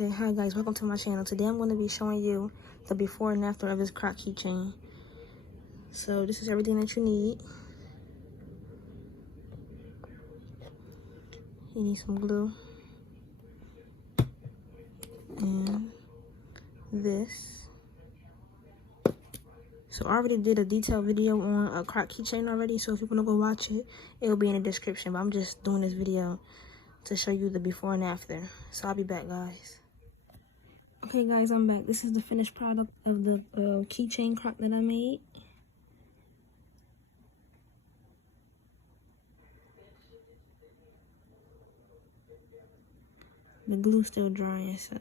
Okay, hi guys, welcome to my channel. Today I'm going to be showing you the before and after of this croc keychain. So this is everything that you need. You need some glue and this. So I already did a detailed video on a croc keychain already, so if you want to go watch it, it will be in the description. But I'm just doing this video to show you the before and after. So I'll be back, guys. Okay guys, I'm back. This is the finished product of the keychain croc that I made. The glue's still drying, so